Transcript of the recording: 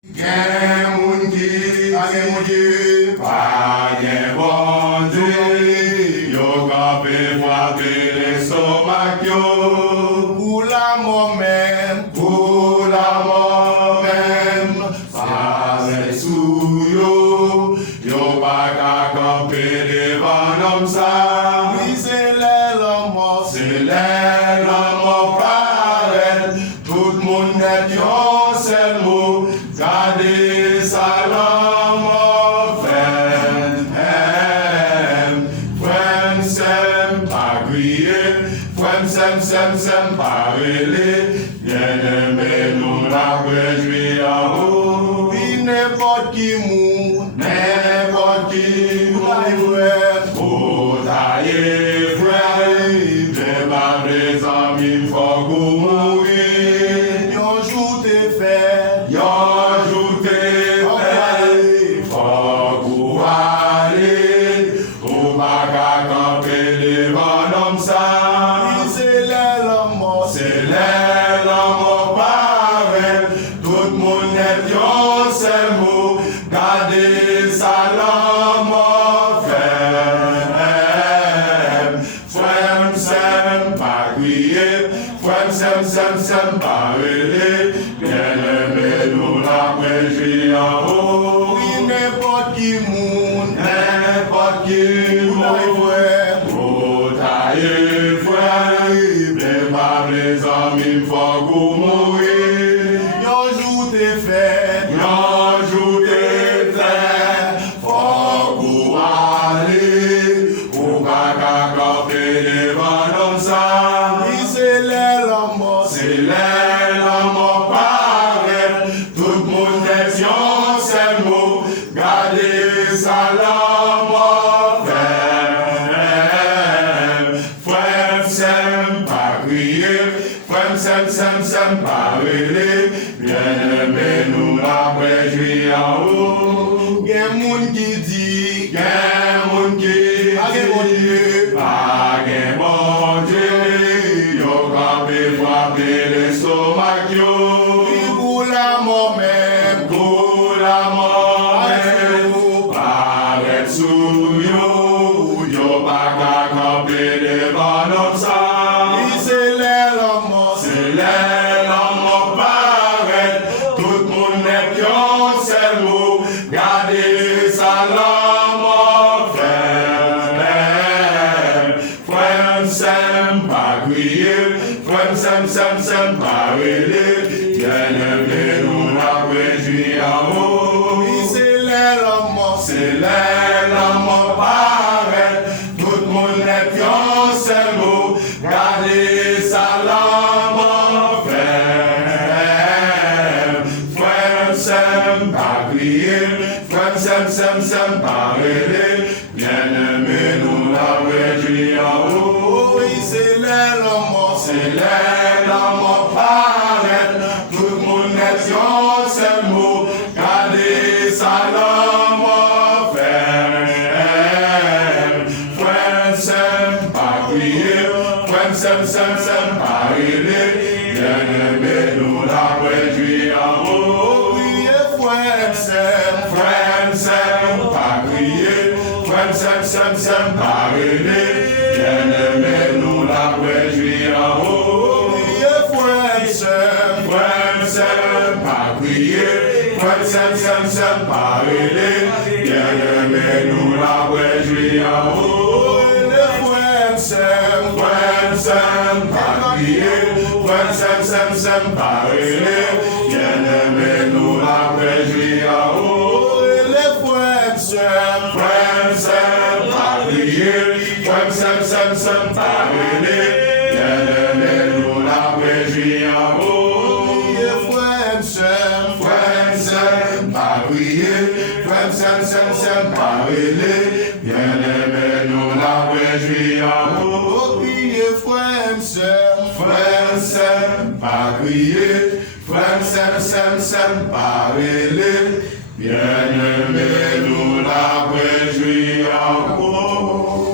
Gen moun ki, pa gen bon Dieu, yo kampe frappe l'estomac yo. Pour la mort même, ça c'est sous yo, yo pa ka kampe devant l'homme ça. Oui, c'est l'homme mort pareil, tout le monde est yon seul mot. Gardez sa langue frère, sem pas crier, frère, sem pas rêler, bien-aimé, nous la réjouir en haut. Oui, n'importe qui mou, frère, oh, taillé, frère, j'ai pas des amis, faut qu'on mourir, yon joue tes faits, c'est l'homme pareil, tout le monde est yon seul mot, gardez sa langue frère, sem pas crier, frère, sem pas rêler, bien-aimé, nous la réjouir en haut. Oui, n'importe qui moun, frère, oh, taillé, frère, les amis, faut qu'on mourir. Yon joue tes fêtes, faut qu'on aller. Ou kaka kampe devant l'homme ça. Oui, c'est l'homme pareil. Tout le monde est yon seul mot. Gardez sa langue frère, sem pas crier. Sem pas rêler, bien-aimé, nous la réjouir en haut. Gen moun qui dit, pas gen bon Dieu, yo kampe frappe l'estomac yo. Pour la mort même, paraît sous yo, yo pa ka kampe devant l'homme ça. L'homme pareil, tout le monde est yon seul mot, gardez sa langue frère, sem pas crier, frère, sem pas rêler, bien-aimé, nous la réjouir en haut. Oui, c'est l'homme pareil, tout le monde est yon seul mot, gardez sa langue sem pas crier, frère, sem pas rêler, bien-aimé, nous la réjouir en haut. Oui, c'est l'homme pareil, tout le monde est yon seul mot, gardez sa langue frère, sem pas crier, frère, sem pas rêler, bien-aimé, nous la réjouir en haut. Frère, sem pas crier, frère, sem pas rêler, bien-aimé, nous la réjouir en haut. Frère, sem pas crier, frère, sem pas rêler, bien-aimé, nous la réjouir en haut. Frère, sem pas crier, frère, sem pas rêler, bien-aimé, nous la réjouir en haut. Frère, sem pas crier, frère, sem pas rêler, bien-aimé, nous la réjouir en haut. Frère, sem pas crier, frère, sem pas rêler, bien-aimé, nous la réjouir en haut. Frère, sem pas crier, frère, sem pas rêler, bien-aimé, nous la réjouir en haut.